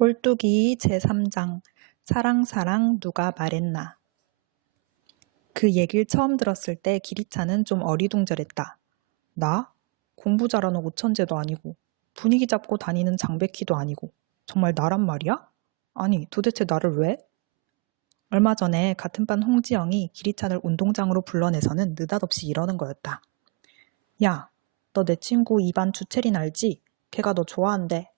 꼴뚜기 제3장 사랑사랑 누가 말했나 그 얘길 처음 들었을 때 기리차는 좀 어리둥절했다. 나? 공부 잘하는 오천재도 아니고 분위기 잡고 다니는 장백희도 아니고 정말 나란 말이야? 아니 도대체 나를 왜? 얼마 전에 같은 반 홍지영이 기리찬을 운동장으로 불러내서는 느닷없이 이러는 거였다. 야, 너 내 친구 2반 주채린 알지? 걔가 너 좋아한대.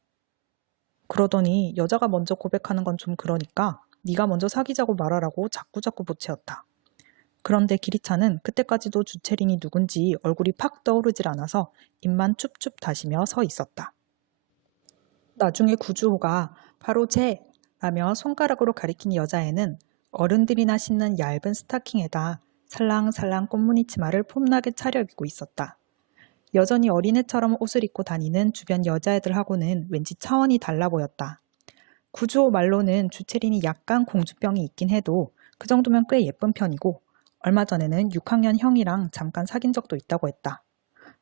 그러더니 여자가 먼저 고백하는 건 좀 그러니까 네가 먼저 사귀자고 말하라고 자꾸자꾸 보채었다. 그런데 기리차는 그때까지도 주채린이 누군지 얼굴이 팍 떠오르질 않아서 입만 춥춥 다시며 서 있었다. 나중에 구주호가 바로 쟤! 라며 손가락으로 가리킨 여자애는 어른들이나 신는 얇은 스타킹에다 살랑살랑 꽃무늬 치마를 폼나게 차려입고 있었다. 여전히 어린애처럼 옷을 입고 다니는 주변 여자애들하고는 왠지 차원이 달라 보였다. 구주호 말로는 주채린이 약간 공주병이 있긴 해도 그 정도면 꽤 예쁜 편이고 얼마 전에는 6학년 형이랑 잠깐 사귄 적도 있다고 했다.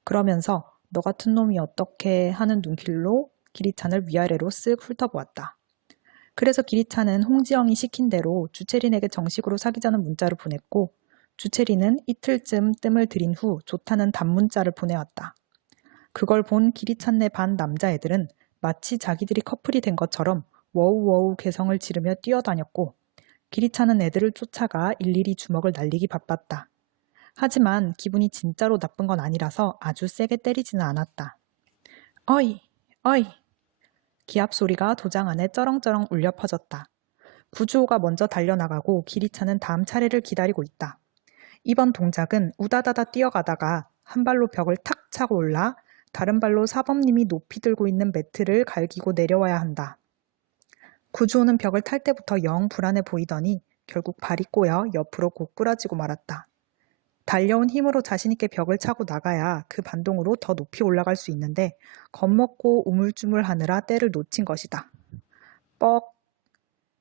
그러면서 너 같은 놈이 어떻게 하는 눈길로 기리찬을 위아래로 쓱 훑어보았다. 그래서 기리찬은 홍지영이 시킨 대로 주채린에게 정식으로 사귀자는 문자를 보냈고 주채리는 이틀쯤 뜸을 들인 후 좋다는 단문자를 보내왔다. 그걸 본 기리찬네 반 남자애들은 마치 자기들이 커플이 된 것처럼 워우워우 개성을 지르며 뛰어다녔고 기리찬은 애들을 쫓아가 일일이 주먹을 날리기 바빴다. 하지만 기분이 진짜로 나쁜 건 아니라서 아주 세게 때리지는 않았다. 어이, 어이. 기합 소리가 도장 안에 쩌렁쩌렁 울려 퍼졌다. 구주호가 먼저 달려나가고 기리찬은 다음 차례를 기다리고 있다. 이번 동작은 우다다다 뛰어가다가 한 발로 벽을 탁 차고 올라 다른 발로 사범님이 높이 들고 있는 매트를 갈기고 내려와야 한다. 구주호는 벽을 탈 때부터 영 불안해 보이더니 결국 발이 꼬여 옆으로 고꾸라지고 말았다. 달려온 힘으로 자신있게 벽을 차고 나가야 그 반동으로 더 높이 올라갈 수 있는데 겁먹고 우물쭈물 하느라 때를 놓친 것이다. 뻑!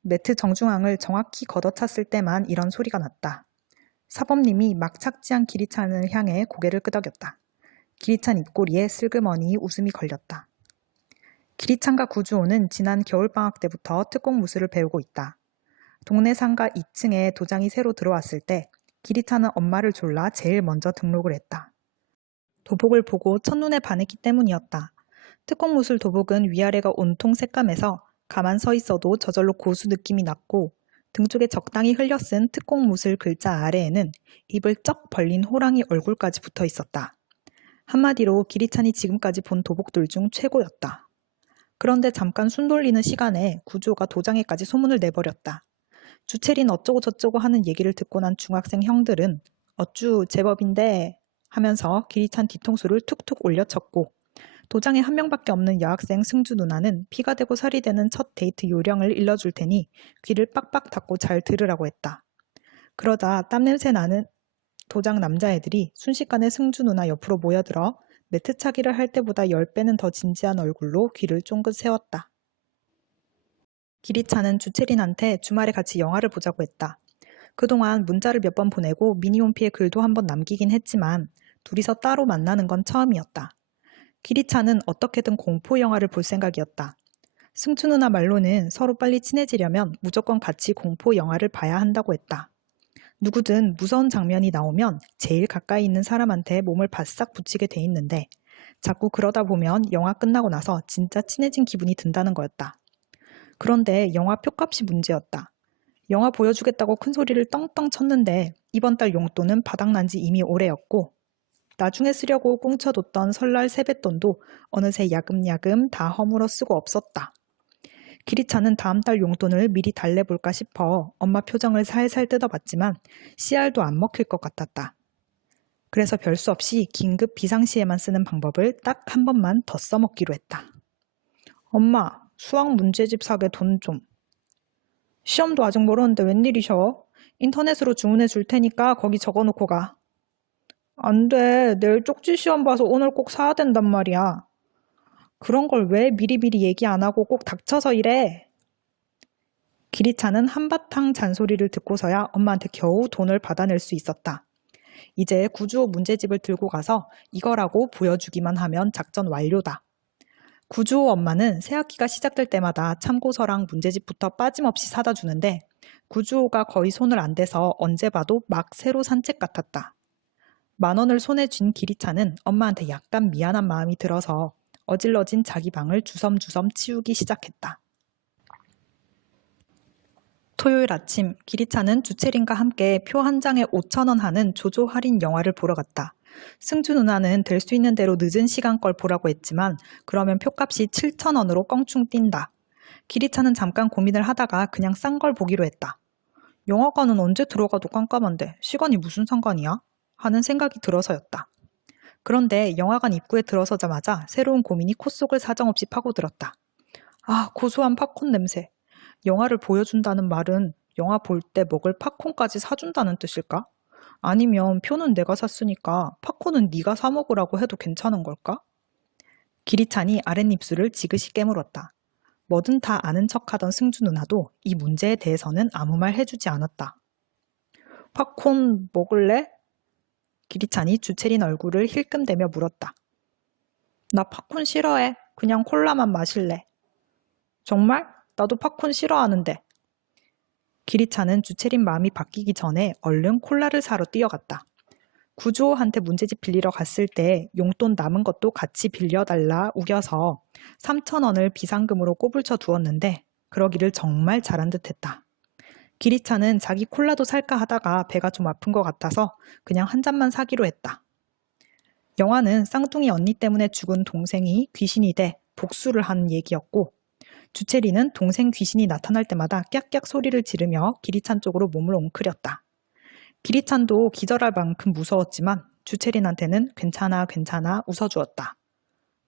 매트 정중앙을 정확히 걷어찼을 때만 이런 소리가 났다. 사범님이 막 착지한 기리찬을 향해 고개를 끄덕였다. 기리찬 입꼬리에 슬그머니 웃음이 걸렸다. 기리찬과 구주호는 지난 겨울방학 때부터 특공 무술을 배우고 있다. 동네 상가 2층에 도장이 새로 들어왔을 때 기리찬은 엄마를 졸라 제일 먼저 등록을 했다. 도복을 보고 첫눈에 반했기 때문이었다. 특공 무술 도복은 위아래가 온통 새까매서 가만 서 있어도 저절로 고수 느낌이 났고 등 쪽에 적당히 흘려 쓴 특공 무술 글자 아래에는 입을 쩍 벌린 호랑이 얼굴까지 붙어 있었다. 한마디로 기리찬이 지금까지 본 도복들 중 최고였다. 그런데 잠깐 숨 돌리는 시간에 구조가 도장에까지 소문을 내버렸다. 주체린 어쩌고 저쩌고 하는 얘기를 듣고 난 중학생 형들은 어쭈 제법인데 하면서 기리찬 뒤통수를 툭툭 올려쳤고 도장에 한 명밖에 없는 여학생 승주 누나는 피가 되고 살이 되는 첫 데이트 요령을 일러줄 테니 귀를 빡빡 닫고 잘 들으라고 했다. 그러다 땀냄새 나는 도장 남자애들이 순식간에 승주 누나 옆으로 모여들어 매트 차기를 할 때보다 10배는 더 진지한 얼굴로 귀를 쫑긋 세웠다. 기리차는 주채린한테 주말에 같이 영화를 보자고 했다. 그동안 문자를 몇 번 보내고 미니홈피에 글도 한 번 남기긴 했지만 둘이서 따로 만나는 건 처음이었다. 기리차는 어떻게든 공포 영화를 볼 생각이었다. 승추 누나 말로는 서로 빨리 친해지려면 무조건 같이 공포 영화를 봐야 한다고 했다. 누구든 무서운 장면이 나오면 제일 가까이 있는 사람한테 몸을 바싹 붙이게 돼 있는데 자꾸 그러다 보면 영화 끝나고 나서 진짜 친해진 기분이 든다는 거였다. 그런데 영화 표값이 문제였다. 영화 보여주겠다고 큰 소리를 떵떵 쳤는데 이번 달 용돈은 바닥난 지 이미 오래였고 나중에 쓰려고 꽁쳐뒀던 설날 세뱃돈도 어느새 야금야금 다 허물어 쓰고 없었다. 기리차는 다음 달 용돈을 미리 달래볼까 싶어 엄마 표정을 살살 뜯어봤지만 씨알도 안 먹힐 것 같았다. 그래서 별 수 없이 긴급 비상시에만 쓰는 방법을 딱 한 번만 더 써먹기로 했다. 엄마, 수학 문제집 사게 돈 좀. 시험도 아직 멀었는데 웬일이셔? 인터넷으로 주문해 줄 테니까 거기 적어놓고 가. 안 돼. 내일 쪽지 시험 봐서 오늘 꼭 사야 된단 말이야. 그런 걸 왜 미리미리 얘기 안 하고 꼭 닥쳐서 이래? 기리차는 한바탕 잔소리를 듣고서야 엄마한테 겨우 돈을 받아낼 수 있었다. 이제 구주호 문제집을 들고 가서 이거라고 보여주기만 하면 작전 완료다. 구주호 엄마는 새학기가 시작될 때마다 참고서랑 문제집부터 빠짐없이 사다 주는데 구주호가 거의 손을 안 대서 언제 봐도 막 새로 산책 같았다. 만 원을 손에 쥔 기리차는 엄마한테 약간 미안한 마음이 들어서 어질러진 자기 방을 주섬주섬 치우기 시작했다. 토요일 아침 기리차는 주채린과 함께 표 한 장에 5천 원 하는 조조 할인 영화를 보러 갔다. 승주 누나는 될 수 있는 대로 늦은 시간 걸 보라고 했지만 그러면 표값이 7천 원으로 껑충 뛴다. 기리차는 잠깐 고민을 하다가 그냥 싼 걸 보기로 했다. 영화관은 언제 들어가도 깜깜한데 시간이 무슨 상관이야? 하는 생각이 들어서였다. 그런데 영화관 입구에 들어서자마자 새로운 고민이 콧속을 사정없이 파고들었다. 아, 고소한 팝콘 냄새. 영화를 보여준다는 말은 영화 볼 때 먹을 팝콘까지 사준다는 뜻일까? 아니면 표는 내가 샀으니까 팝콘은 네가 사 먹으라고 해도 괜찮은 걸까? 기리찬이 아랫입술을 지그시 깨물었다. 뭐든 다 아는 척하던 승주 누나도 이 문제에 대해서는 아무 말 해주지 않았다. 팝콘 먹을래? 기리찬이 주체린 얼굴을 힐끔대며 물었다. 나 팝콘 싫어해. 그냥 콜라만 마실래. 정말? 나도 팝콘 싫어하는데. 기리차는 주체린 마음이 바뀌기 전에 얼른 콜라를 사러 뛰어갔다. 구주호한테 문제집 빌리러 갔을 때 용돈 남은 것도 같이 빌려달라 우겨서 3천 원을 비상금으로 꼬불쳐 두었는데 그러기를 정말 잘한 듯했다. 기리차는 자기 콜라도 살까 하다가 배가 좀 아픈 것 같아서 그냥 한 잔만 사기로 했다. 영화는 쌍둥이 언니 때문에 죽은 동생이 귀신이 돼 복수를 한 얘기였고 주체리는 동생 귀신이 나타날 때마다 깍깍 소리를 지르며 기리찬 쪽으로 몸을 웅크렸다. 기리찬도 기절할 만큼 무서웠지만 주체린한테는 괜찮아 괜찮아 웃어주었다.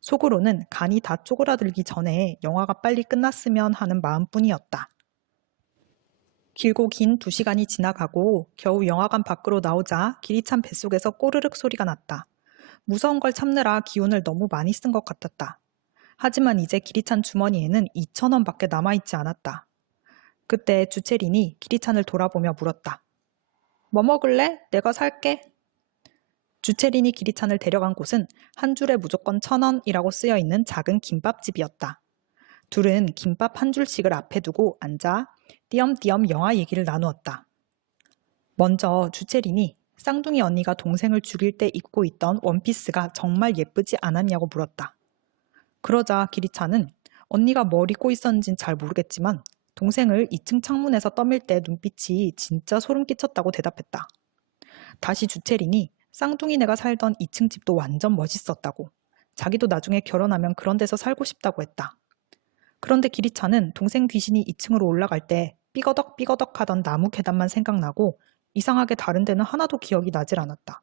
속으로는 간이 다 쪼그라들기 전에 영화가 빨리 끝났으면 하는 마음뿐이었다. 길고 긴 두 시간이 지나가고 겨우 영화관 밖으로 나오자 기리찬 뱃속에서 꼬르륵 소리가 났다. 무서운 걸 참느라 기운을 너무 많이 쓴 것 같았다. 하지만 이제 기리찬 주머니에는 2천 원밖에 남아있지 않았다. 그때 주체린이 기리찬을 돌아보며 물었다. 뭐 먹을래? 내가 살게. 주체린이 기리찬을 데려간 곳은 한 줄에 무조건 천 원이라고 쓰여 있는 작은 김밥집이었다. 둘은 김밥 한 줄씩을 앞에 두고 앉아 띄엄띄엄 영화 얘기를 나누었다. 먼저 주체린이 쌍둥이 언니가 동생을 죽일 때 입고 있던 원피스가 정말 예쁘지 않았냐고 물었다. 그러자 기리차는 언니가 뭘 입고 있었는진 잘 모르겠지만 동생을 2층 창문에서 떠밀 때 눈빛이 진짜 소름 끼쳤다고 대답했다. 다시 주체린이 쌍둥이네가 살던 2층 집도 완전 멋있었다고. 자기도 나중에 결혼하면 그런 데서 살고 싶다고 했다. 그런데 기리차는 동생 귀신이 2층으로 올라갈 때 삐거덕 삐거덕 하던 나무 계단만 생각나고 이상하게 다른 데는 하나도 기억이 나질 않았다.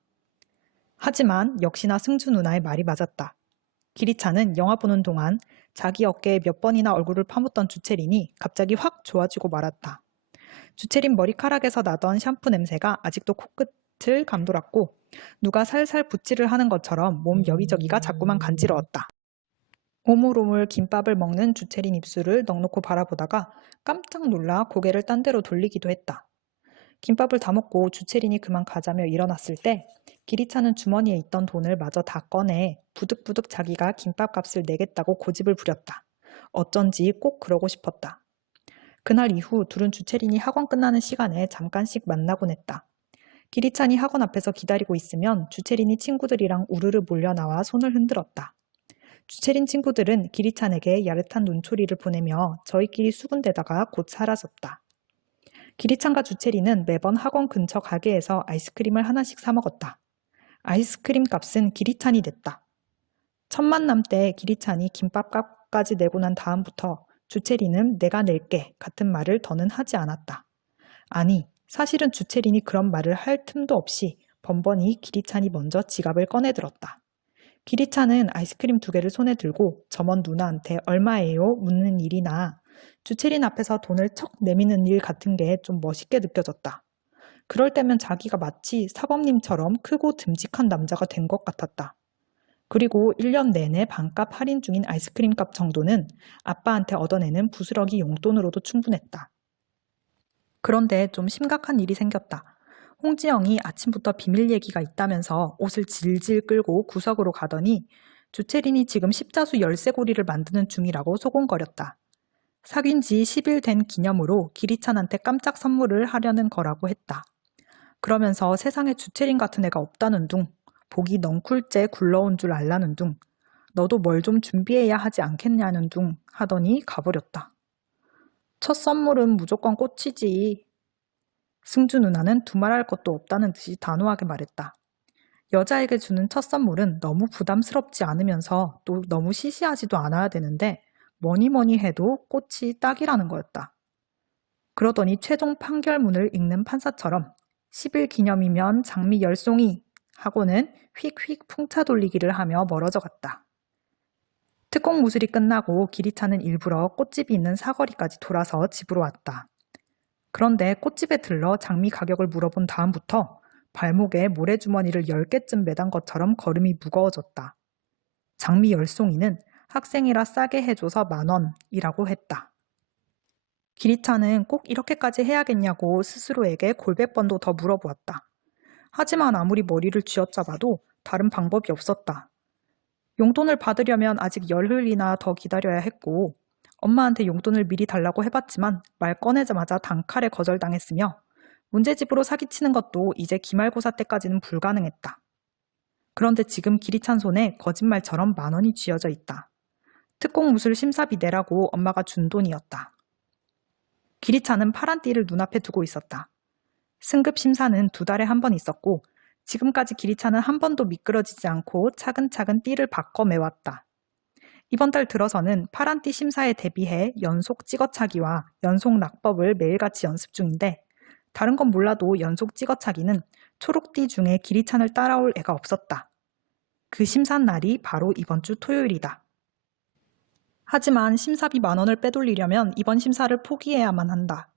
하지만 역시나 승주 누나의 말이 맞았다. 기리차는 영화 보는 동안 자기 어깨에 몇 번이나 얼굴을 파묻던 주체린이 갑자기 확 좋아지고 말았다. 주체린 머리카락에서 나던 샴푸 냄새가 아직도 코끝을 감돌았고 누가 살살 붓질을 하는 것처럼 몸 여기저기가 자꾸만 간지러웠다. 오물오물 김밥을 먹는 주체린 입술을 넉넉히 바라보다가 깜짝 놀라 고개를 딴 데로 돌리기도 했다. 김밥을 다 먹고 주체린이 그만 가자며 일어났을 때 기리차는 주머니에 있던 돈을 마저 다 꺼내 부득부득 자기가 김밥 값을 내겠다고 고집을 부렸다. 어쩐지 꼭 그러고 싶었다. 그날 이후 둘은 주체린이 학원 끝나는 시간에 잠깐씩 만나곤 했다. 기리찬이 학원 앞에서 기다리고 있으면 주체린이 친구들이랑 우르르 몰려 나와 손을 흔들었다. 주체린 친구들은 기리찬에게 야릇한 눈초리를 보내며 저희끼리 수군대다가 곧 사라졌다. 기리찬과 주체리는 매번 학원 근처 가게에서 아이스크림을 하나씩 사 먹었다. 아이스크림 값은 기리찬이 냈다. 첫 만남 때 기리찬이 김밥 값까지 내고 난 다음부터 주체리는 내가 낼게 같은 말을 더는 하지 않았다. 아니, 사실은 주체린이 그런 말을 할 틈도 없이 번번이 기리찬이 먼저 지갑을 꺼내들었다. 기리찬은 아이스크림 두 개를 손에 들고 점원 누나한테 얼마예요? 묻는 일이나 주체린 앞에서 돈을 척 내미는 일 같은 게 좀 멋있게 느껴졌다. 그럴 때면 자기가 마치 사범님처럼 크고 듬직한 남자가 된 것 같았다. 그리고 1년 내내 반값 할인 중인 아이스크림 값 정도는 아빠한테 얻어내는 부스러기 용돈으로도 충분했다. 그런데 좀 심각한 일이 생겼다. 홍지영이 아침부터 비밀 얘기가 있다면서 옷을 질질 끌고 구석으로 가더니 주채린이 지금 십자수 열쇠고리를 만드는 중이라고 소곤거렸다. 사귄 지 10일 된 기념으로 기리찬한테 깜짝 선물을 하려는 거라고 했다. 그러면서 세상에 주채린 같은 애가 없다는 둥, 복이 넝쿨째 굴러온 줄 알라는 둥, 너도 뭘 좀 준비해야 하지 않겠냐는 둥 하더니 가버렸다. 첫 선물은 무조건 꽃이지. 승주 누나는 두말할 것도 없다는 듯이 단호하게 말했다. 여자에게 주는 첫 선물은 너무 부담스럽지 않으면서 또 너무 시시하지도 않아야 되는데 뭐니 뭐니 해도 꽃이 딱이라는 거였다. 그러더니 최종 판결문을 읽는 판사처럼 10일 기념이면 장미 열송이 하고는 휙휙 풍차 돌리기를 하며 멀어져 갔다. 특공 무술이 끝나고 기리차는 일부러 꽃집이 있는 사거리까지 돌아서 집으로 왔다. 그런데 꽃집에 들러 장미 가격을 물어본 다음부터 발목에 모래주머니를 10개쯤 매단 것처럼 걸음이 무거워졌다. 장미 열송이는 학생이라 싸게 해줘서 만 원이라고 했다. 기리차는 꼭 이렇게까지 해야겠냐고 스스로에게 골백 번도 더 물어보았다. 하지만 아무리 머리를 쥐어짜봐도 다른 방법이 없었다. 용돈을 받으려면 아직 열흘이나 더 기다려야 했고 엄마한테 용돈을 미리 달라고 해봤지만 말 꺼내자마자 단칼에 거절당했으며 문제집으로 사기치는 것도 이제 기말고사 때까지는 불가능했다. 그런데 지금 기리찬 손에 거짓말처럼 만 원이 쥐어져 있다. 특공 무술 심사비 내라고 엄마가 준 돈이었다. 기리찬은 파란 띠를 눈앞에 두고 있었다. 승급 심사는 두 달에 한 번 있었고 지금까지 기리차는 한 번도 미끄러지지 않고 차근차근 띠를 바꿔 매왔다. 이번 달 들어서는 파란띠 심사에 대비해 연속 찍어차기와 연속 낙법을 매일같이 연습 중인데 다른 건 몰라도 연속 찍어차기는 초록띠 중에 기리찬을 따라올 애가 없었다. 그 심사 날이 바로 이번 주 토요일이다. 하지만 심사비 만 원을 빼돌리려면 이번 심사를 포기해야만 한다.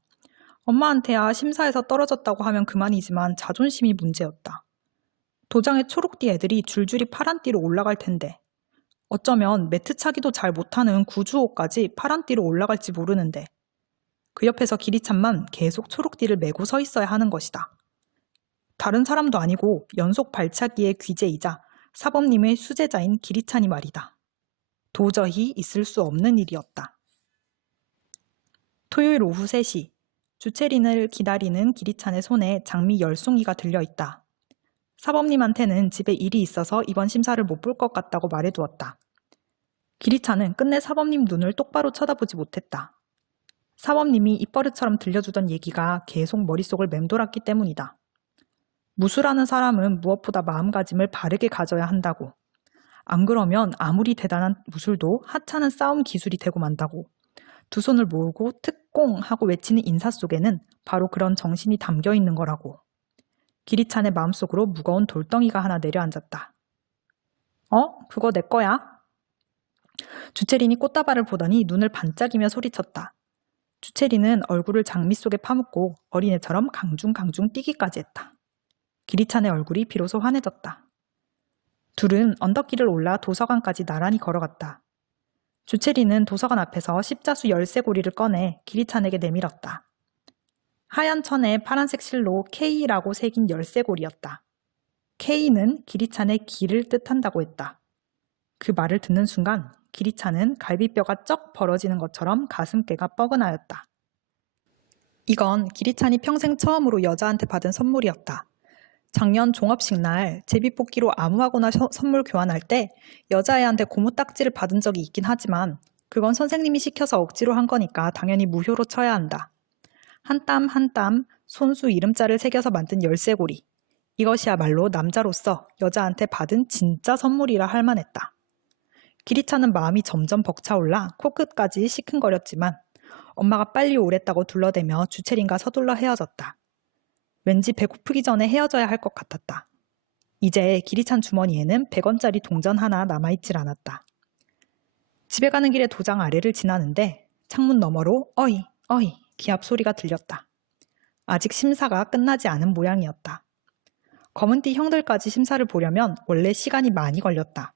엄마한테야 심사에서 떨어졌다고 하면 그만이지만 자존심이 문제였다. 도장에 초록띠 애들이 줄줄이 파란띠로 올라갈 텐데 어쩌면 매트 차기도 잘 못하는 구주호까지 파란띠로 올라갈지 모르는데 그 옆에서 기리찬만 계속 초록띠를 메고 서 있어야 하는 것이다. 다른 사람도 아니고 연속 발차기의 귀재이자 사범님의 수제자인 기리찬이 말이다. 도저히 있을 수 없는 일이었다. 토요일 오후 3시 주체린을 기다리는 기리찬의 손에 장미 열송이가 들려있다. 사범님한테는 집에 일이 있어서 이번 심사를 못 볼 것 같다고 말해두었다. 기리차는 끝내 사범님 눈을 똑바로 쳐다보지 못했다. 사범님이 입버릇처럼 들려주던 얘기가 계속 머릿속을 맴돌았기 때문이다. 무술하는 사람은 무엇보다 마음가짐을 바르게 가져야 한다고. 안 그러면 아무리 대단한 무술도 하찮은 싸움 기술이 되고 만다고. 두 손을 모으고 특공 하고 외치는 인사 속에는 바로 그런 정신이 담겨 있는 거라고. 기리찬의 마음속으로 무거운 돌덩이가 하나 내려앉았다. 어? 그거 내 거야? 주체린이 꽃다발을 보더니 눈을 반짝이며 소리쳤다. 주체린은 얼굴을 장미 속에 파묻고 어린애처럼 강중강중 뛰기까지 했다. 기리찬의 얼굴이 비로소 환해졌다. 둘은 언덕길을 올라 도서관까지 나란히 걸어갔다. 주체린은 도서관 앞에서 십자수 열쇠고리를 꺼내 기리찬에게 내밀었다. 하얀 천에 파란색 실로 K라고 새긴 열쇠고리였다. K는 기리찬의 기를 뜻한다고 했다. 그 말을 듣는 순간 기리찬은 갈비뼈가 쩍 벌어지는 것처럼 가슴께가 뻐근하였다. 이건 기리찬이 평생 처음으로 여자한테 받은 선물이었다. 작년 종업식 날 제비뽑기로 아무하고나 셔- 선물 교환할 때 여자애한테 고무 딱지를 받은 적이 있긴 하지만 그건 선생님이 시켜서 억지로 한 거니까 당연히 무효로 쳐야 한다. 한 땀 한 땀 손수 이름자를 새겨서 만든 열쇠고리. 이것이야말로 남자로서 여자한테 받은 진짜 선물이라 할 만했다. 기리차는 마음이 점점 벅차올라 코끝까지 시큰거렸지만 엄마가 빨리 오랬다고 둘러대며 주체린과 서둘러 헤어졌다. 왠지 배고프기 전에 헤어져야 할 것 같았다. 이제 기리찬 주머니에는 100원짜리 동전 하나 남아있질 않았다. 집에 가는 길에 도장 아래를 지나는데 창문 너머로 어이, 어이 기합 소리가 들렸다. 아직 심사가 끝나지 않은 모양이었다. 검은띠 형들까지 심사를 보려면 원래 시간이 많이 걸렸다.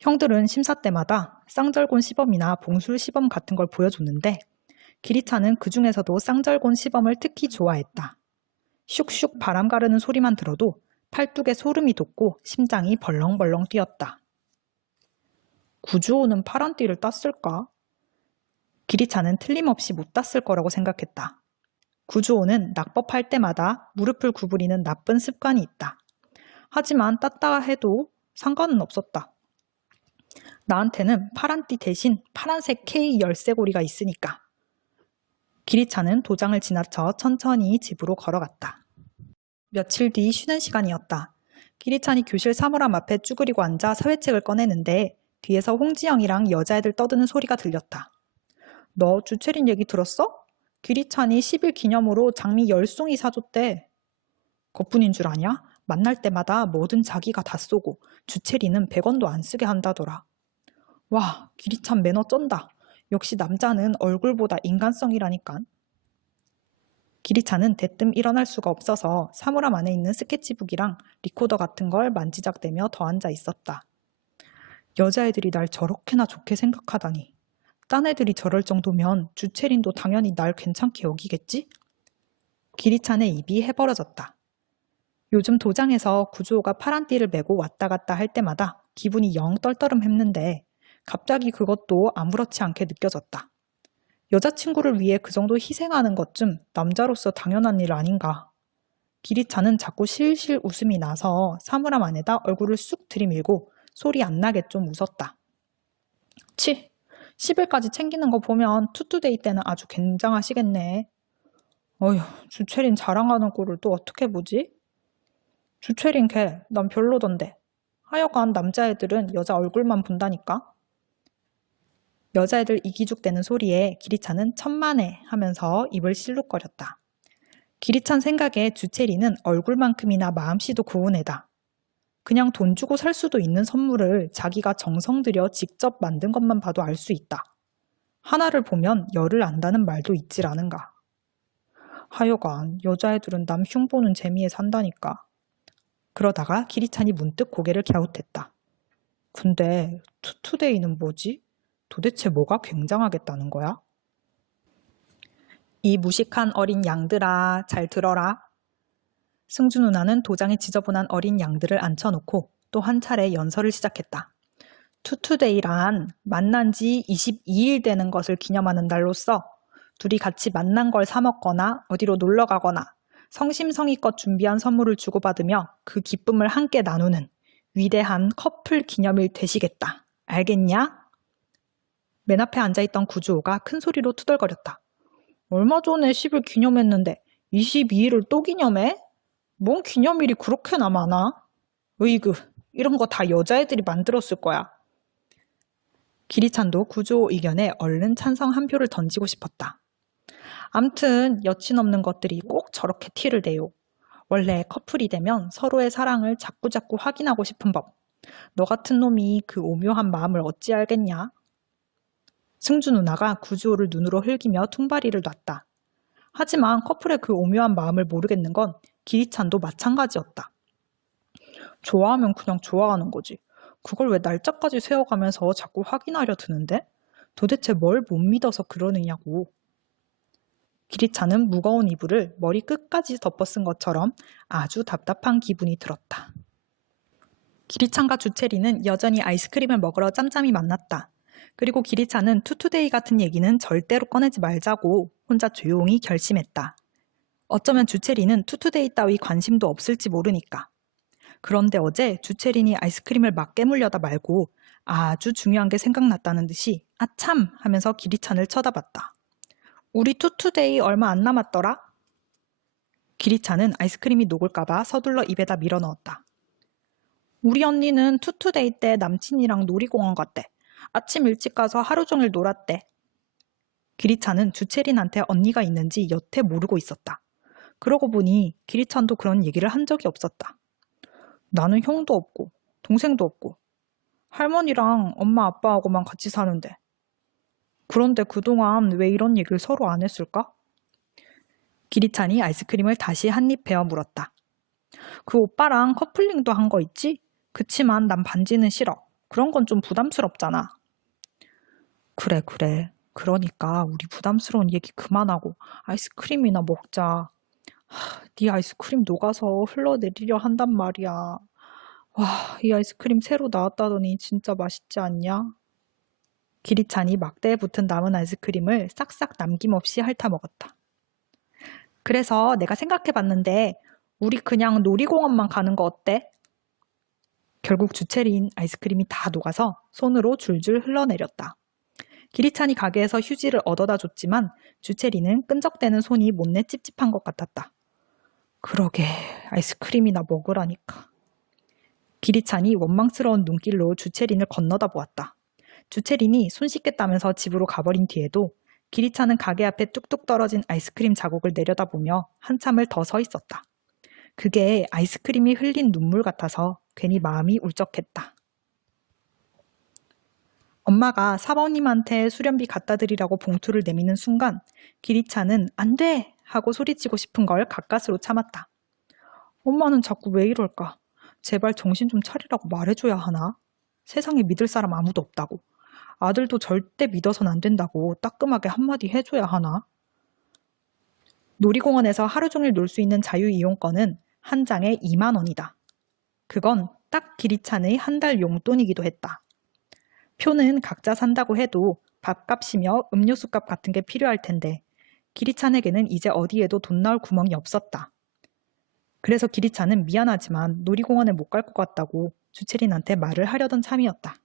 형들은 심사 때마다 쌍절곤 시범이나 봉술 시범 같은 걸 보여줬는데 기리차는 그 중에서도 쌍절곤 시범을 특히 좋아했다. 슉슉 바람 가르는 소리만 들어도 팔뚝에 소름이 돋고 심장이 벌렁벌렁 뛰었다. 구주호는 파란 띠를 땄을까? 기리차는 틀림없이 못 땄을 거라고 생각했다. 구주호는 낙법할 때마다 무릎을 구부리는 나쁜 습관이 있다. 하지만 땄다 해도 상관은 없었다. 나한테는 파란띠 대신 파란색 K 열쇠고리가 있으니까. 기리차는 도장을 지나쳐 천천히 집으로 걸어갔다. 며칠 뒤 쉬는 시간이었다. 기리찬이 교실 사물함 앞에 쭈그리고 앉아 사회책을 꺼내는데 뒤에서 홍지영이랑 여자애들 떠드는 소리가 들렸다. 너 주채린 얘기 들었어? 기리찬이 10일 기념으로 장미 열송이 사줬대. 그뿐인 줄 아냐? 만날 때마다 뭐든 자기가 다 쏘고 주채리는 100원도 안 쓰게 한다더라. 와, 기리찬 매너 쩐다. 역시 남자는 얼굴보다 인간성이라니깐. 기리차는 대뜸 일어날 수가 없어서 사물함 안에 있는 스케치북이랑 리코더 같은 걸 만지작대며 더 앉아 있었다. 여자애들이 날 저렇게나 좋게 생각하다니. 딴 애들이 저럴 정도면 주채린도 당연히 날 괜찮게 여기겠지? 기리찬의 입이 해버려졌다. 요즘 도장에서 구주호가 파란 띠를 메고 왔다 갔다 할 때마다 기분이 영 떨떠름했는데 갑자기 그것도 아무렇지 않게 느껴졌다. 여자친구를 위해 그 정도 희생하는 것쯤 남자로서 당연한 일 아닌가. 기리차는 자꾸 실실 웃음이 나서 사물함 안에다 얼굴을 쑥 들이밀고 소리 안 나게 좀 웃었다. 치, 10일까지 챙기는 거 보면 투투데이 때는 아주 굉장하시겠네. 어휴, 주채린 자랑하는 꼴을 또 어떻게 보지? 주채린 걔, 난 별로던데. 하여간 남자애들은 여자 얼굴만 본다니까. 여자애들 이기죽대는 소리에 기리찬은 천만에 하면서 입을 실룩거렸다. 기리찬 생각에 주체리는 얼굴만큼이나 마음씨도 고운 애다. 그냥 돈 주고 살 수도 있는 선물을 자기가 정성 들여 직접 만든 것만 봐도 알 수 있다. 하나를 보면 열을 안다는 말도 있질 않은가. 하여간 여자애들은 남 흉보는 재미에 산다니까. 그러다가 기리찬이 문득 고개를 갸웃했다. 근데 투투데이는 뭐지? 도대체 뭐가 굉장하겠다는 거야? 이 무식한 어린 양들아, 잘 들어라. 승주 누나는 도장에 지저분한 어린 양들을 앉혀놓고 또 한 차례 연설을 시작했다. 투투데이란 만난 지 22일 되는 것을 기념하는 날로서 둘이 같이 만난 걸 사먹거나 어디로 놀러 가거나 성심성의껏 준비한 선물을 주고받으며 그 기쁨을 함께 나누는 위대한 커플 기념일 되시겠다. 알겠냐? 맨 앞에 앉아있던 구주호가 큰 소리로 투덜거렸다. 얼마 전에 10일 기념했는데 22일을 또 기념해? 뭔 기념일이 그렇게나 많아? 으이그, 이런 거 다 여자애들이 만들었을 거야. 기리찬도 구주호 의견에 얼른 찬성 한 표를 던지고 싶었다. 암튼 여친 없는 것들이 꼭 저렇게 티를 내요. 원래 커플이 되면 서로의 사랑을 자꾸자꾸 확인하고 싶은 법. 너 같은 놈이 그 오묘한 마음을 어찌 알겠냐? 승주 누나가 구주호를 눈으로 흘기며 퉁바리를 놨다. 하지만 커플의 그 오묘한 마음을 모르겠는 건 기리찬도 마찬가지였다. 좋아하면 그냥 좋아하는 거지. 그걸 왜 날짜까지 세워가면서 자꾸 확인하려 드는데? 도대체 뭘 못 믿어서 그러느냐고. 기리찬은 무거운 이불을 머리 끝까지 덮어쓴 것처럼 아주 답답한 기분이 들었다. 기리찬과 주체리는 여전히 아이스크림을 먹으러 짬짬이 만났다. 그리고 기리차는 투투데이 같은 얘기는 절대로 꺼내지 말자고 혼자 조용히 결심했다. 어쩌면 주체리는 투투데이 따위 관심도 없을지 모르니까. 그런데 어제 주체린이 아이스크림을 막 깨물려다 말고 아주 중요한 게 생각났다는 듯이 아참 하면서 기리찬을 쳐다봤다. 우리 투투데이 얼마 안 남았더라? 기리찬은 아이스크림이 녹을까봐 서둘러 입에다 밀어 넣었다. 우리 언니는 투투데이 때 남친이랑 놀이공원 갔대. 아침 일찍 가서 하루 종일 놀았대. 기리찬은 주채린한테 언니가 있는지 여태 모르고 있었다. 그러고 보니 기리찬도 그런 얘기를 한 적이 없었다. 나는 형도 없고 동생도 없고 할머니랑 엄마 아빠하고만 같이 사는데 그런데 그동안 왜 이런 얘기를 서로 안 했을까? 기리찬이 아이스크림을 다시 한 입 베어 물었다. 그 오빠랑 커플링도 한 거 있지? 그치만 난 반지는 싫어. 그런 건 좀 부담스럽잖아. 그래, 그래. 그러니까 우리 부담스러운 얘기 그만하고 아이스크림이나 먹자. 하, 네 아이스크림 녹아서 흘러내리려 한단 말이야. 와, 이 아이스크림 새로 나왔다더니 진짜 맛있지 않냐? 기리찬이 막대에 붙은 남은 아이스크림을 싹싹 남김없이 핥아 먹었다. 그래서 내가 생각해 봤는데 우리 그냥 놀이공원만 가는 거 어때? 결국 주체리인 아이스크림이 다 녹아서 손으로 줄줄 흘러내렸다. 기리찬이 가게에서 휴지를 얻어다 줬지만 주체리는 끈적대는 손이 못내 찝찝한 것 같았다. 그러게 아이스크림이나 먹으라니까. 기리찬이 원망스러운 눈길로 주체린을 건너다 보았다. 주체린이 손 씻겠다면서 집으로 가버린 뒤에도 기리찬은 가게 앞에 뚝뚝 떨어진 아이스크림 자국을 내려다보며 한참을 더 서 있었다. 그게 아이스크림이 흘린 눈물 같아서 괜히 마음이 울적했다. 엄마가 사범님한테 수련비 갖다 드리라고 봉투를 내미는 순간 기리찬은 안 돼! 하고 소리치고 싶은 걸 가까스로 참았다. 엄마는 자꾸 왜 이럴까? 제발 정신 좀 차리라고 말해줘야 하나? 세상에 믿을 사람 아무도 없다고. 아들도 절대 믿어선 안 된다고 따끔하게 한마디 해줘야 하나? 놀이공원에서 하루 종일 놀 수 있는 자유이용권은 한 장에 2만 원이다. 그건 딱 기리찬의 한 달 용돈이기도 했다. 표는 각자 산다고 해도 밥값이며 음료수값 같은 게 필요할 텐데 기리찬에게는 이제 어디에도 돈 나올 구멍이 없었다. 그래서 기리찬은 미안하지만 놀이공원에 못 갈 것 같다고 주체린한테 말을 하려던 참이었다.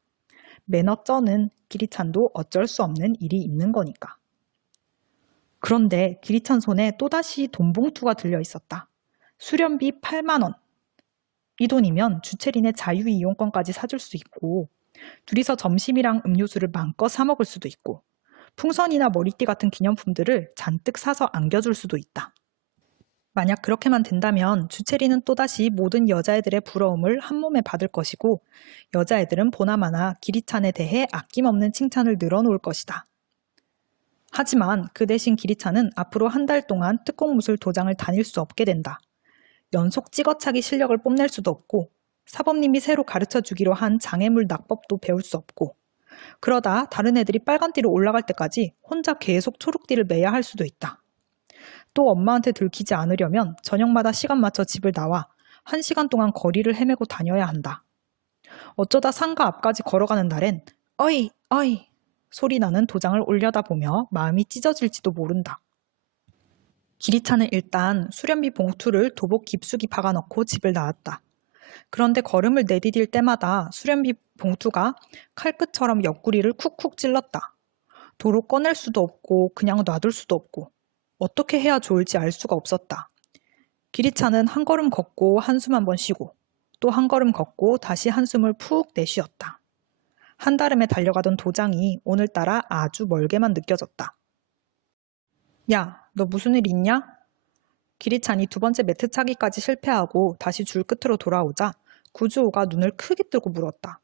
매너 쩌는 기리찬도 어쩔 수 없는 일이 있는 거니까. 그런데 기리찬 손에 또다시 돈 봉투가 들려 있었다. 수련비 8만 원. 이 돈이면 주체린의 자유이용권까지 사줄 수 있고 둘이서 점심이랑 음료수를 마음껏 사 먹을 수도 있고 풍선이나 머리띠 같은 기념품들을 잔뜩 사서 안겨줄 수도 있다. 만약 그렇게만 된다면 주체리는 또다시 모든 여자애들의 부러움을 한 몸에 받을 것이고 여자애들은 보나마나 기리찬에 대해 아낌없는 칭찬을 늘어놓을 것이다. 하지만 그 대신 기리찬은 앞으로 한 달 동안 특공무술 도장을 다닐 수 없게 된다. 연속 찍어차기 실력을 뽐낼 수도 없고 사범님이 새로 가르쳐 주기로 한 장애물 낙법도 배울 수 없고 그러다 다른 애들이 빨간띠로 올라갈 때까지 혼자 계속 초록띠를 매야 할 수도 있다. 또 엄마한테 들키지 않으려면 저녁마다 시간 맞춰 집을 나와 한 시간 동안 거리를 헤매고 다녀야 한다. 어쩌다 상가 앞까지 걸어가는 날엔 어이 어이 소리 나는 도장을 올려다보며 마음이 찢어질지도 모른다. 기리차는 일단 수련비 봉투를 도복 깊숙이 박아넣고 집을 나왔다. 그런데 걸음을 내디딜 때마다 수련비 봉투가 칼끝처럼 옆구리를 쿡쿡 찔렀다. 도로 꺼낼 수도 없고 그냥 놔둘 수도 없고 어떻게 해야 좋을지 알 수가 없었다. 기리차는 한 걸음 걷고 한숨 한 번 쉬고 또 한 걸음 걷고 다시 한숨을 푹 내쉬었다. 한달음에 달려가던 도장이 오늘따라 아주 멀게만 느껴졌다. 야, 너 무슨 일 있냐? 기리찬이 두 번째 매트 차기까지 실패하고 다시 줄 끝으로 돌아오자 구주호가 눈을 크게 뜨고 물었다.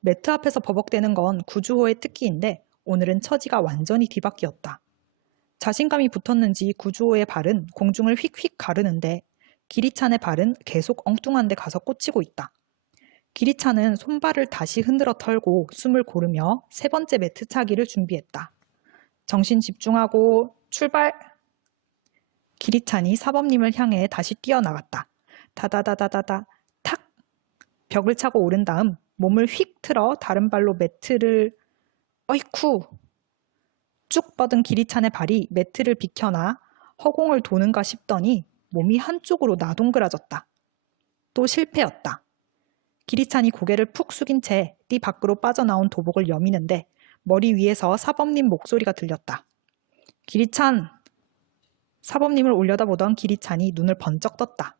매트 앞에서 버벅대는 건 구주호의 특기인데 오늘은 처지가 완전히 뒤바뀌었다. 자신감이 붙었는지 구주호의 발은 공중을 휙휙 가르는데 기리찬의 발은 계속 엉뚱한 데 가서 꽂히고 있다. 기리찬은 손발을 다시 흔들어 털고 숨을 고르며 세 번째 매트 차기를 준비했다. 정신 집중하고 출발! 기리찬이 사범님을 향해 다시 뛰어나갔다. 다다다다다다 탁! 벽을 차고 오른 다음 몸을 휙 틀어 다른 발로 매트를 어이쿠! 쭉 뻗은 기리찬의 발이 매트를 비켜나 허공을 도는가 싶더니 몸이 한쪽으로 나동그라졌다. 또 실패였다. 기리찬이 고개를 푹 숙인 채 띠 밖으로 빠져나온 도복을 여미는데 머리 위에서 사범님 목소리가 들렸다. 기리찬! 사범님을 올려다보던 기리찬이 눈을 번쩍 떴다.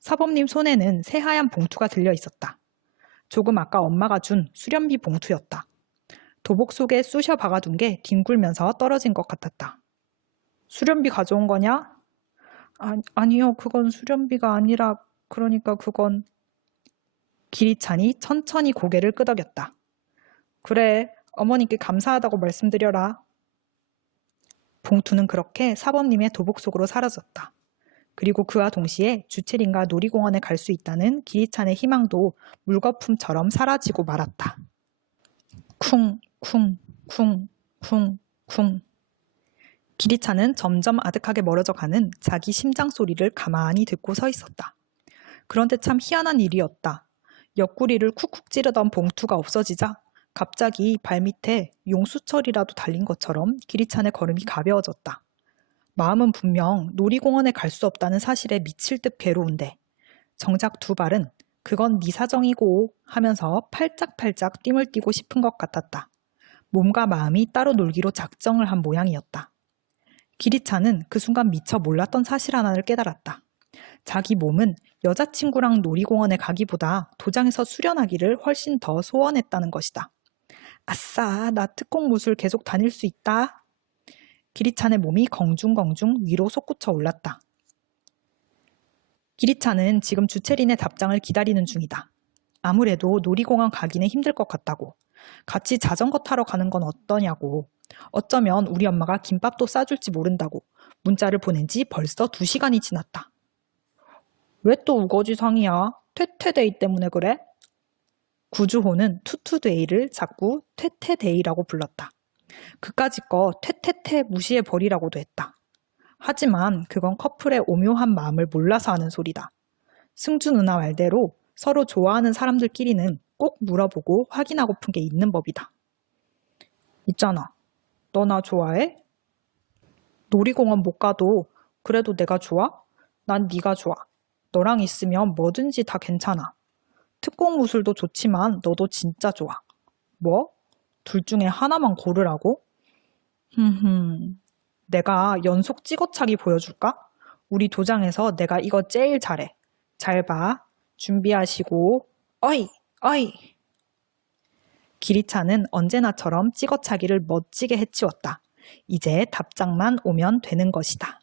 사범님 손에는 새하얀 봉투가 들려 있었다. 조금 아까 엄마가 준 수련비 봉투였다. 도복 속에 쑤셔 박아둔 게 뒹굴면서 떨어진 것 같았다. 수련비 가져온 거냐? 아, 아니요, 그건 수련비가 아니라, 그러니까 그건. 기리찬이 천천히 고개를 끄덕였다. 그래, 어머니께 감사하다고 말씀드려라. 봉투는 그렇게 사범님의 도복 속으로 사라졌다. 그리고 그와 동시에 주체린과 놀이공원에 갈 수 있다는 기리찬의 희망도 물거품처럼 사라지고 말았다. 쿵, 쿵, 쿵, 쿵, 쿵. 기리찬은 점점 아득하게 멀어져 가는 자기 심장 소리를 가만히 듣고 서 있었다. 그런데 참 희한한 일이었다. 옆구리를 쿡쿡 찌르던 봉투가 없어지자 갑자기 발밑에 용수철이라도 달린 것처럼 기리찬의 걸음이 가벼워졌다. 마음은 분명 놀이공원에 갈 수 없다는 사실에 미칠 듯 괴로운데 정작 두 발은 그건 네 사정이고 하면서 팔짝팔짝 뜀을 띄고 싶은 것 같았다. 몸과 마음이 따로 놀기로 작정을 한 모양이었다. 기리차는 그 순간 미처 몰랐던 사실 하나를 깨달았다. 자기 몸은 여자친구랑 놀이공원에 가기보다 도장에서 수련하기를 훨씬 더 소원했다는 것이다. 아싸, 나 특공 무술 계속 다닐 수 있다. 기리찬의 몸이 공중공중 위로 솟구쳐 올랐다. 기리찬은 지금 주체린의 답장을 기다리는 중이다. 아무래도 놀이공원 가기는 힘들 것 같다고. 같이 자전거 타러 가는 건 어떠냐고. 어쩌면 우리 엄마가 김밥도 싸줄지 모른다고. 문자를 보낸 지 벌써 두 시간이 지났다. 왜 또 우거지상이야? 퇴퇴데이 때문에 그래? 구주호는 투투데이를 자꾸 퇴퇴데이라고 불렀다. 그까짓 거 퇴퇴퇴 무시해 버리라고도 했다. 하지만 그건 커플의 오묘한 마음을 몰라서 하는 소리다. 승주 누나 말대로 서로 좋아하는 사람들끼리는 꼭 물어보고 확인하고픈 게 있는 법이다. 있잖아. 너 나 좋아해? 놀이공원 못 가도 그래도 내가 좋아? 난 네가 좋아. 너랑 있으면 뭐든지 다 괜찮아. 특공 무술도 좋지만 너도 진짜 좋아. 뭐? 둘 중에 하나만 고르라고? 흠흠. 내가 연속 찍어차기 보여줄까? 우리 도장에서 내가 이거 제일 잘해. 잘 봐. 준비하시고, 어이! 어이! 기리차는 언제나처럼 찍어차기를 멋지게 해치웠다. 이제 답장만 오면 되는 것이다.